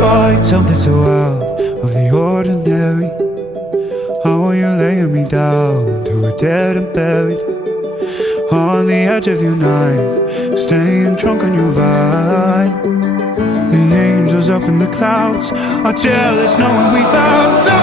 find something so out of the ordinary. How are you laying me down to a dead and buried on the edge of your night, staying drunk on your vine. The angels up in the clouds are jealous knowing we found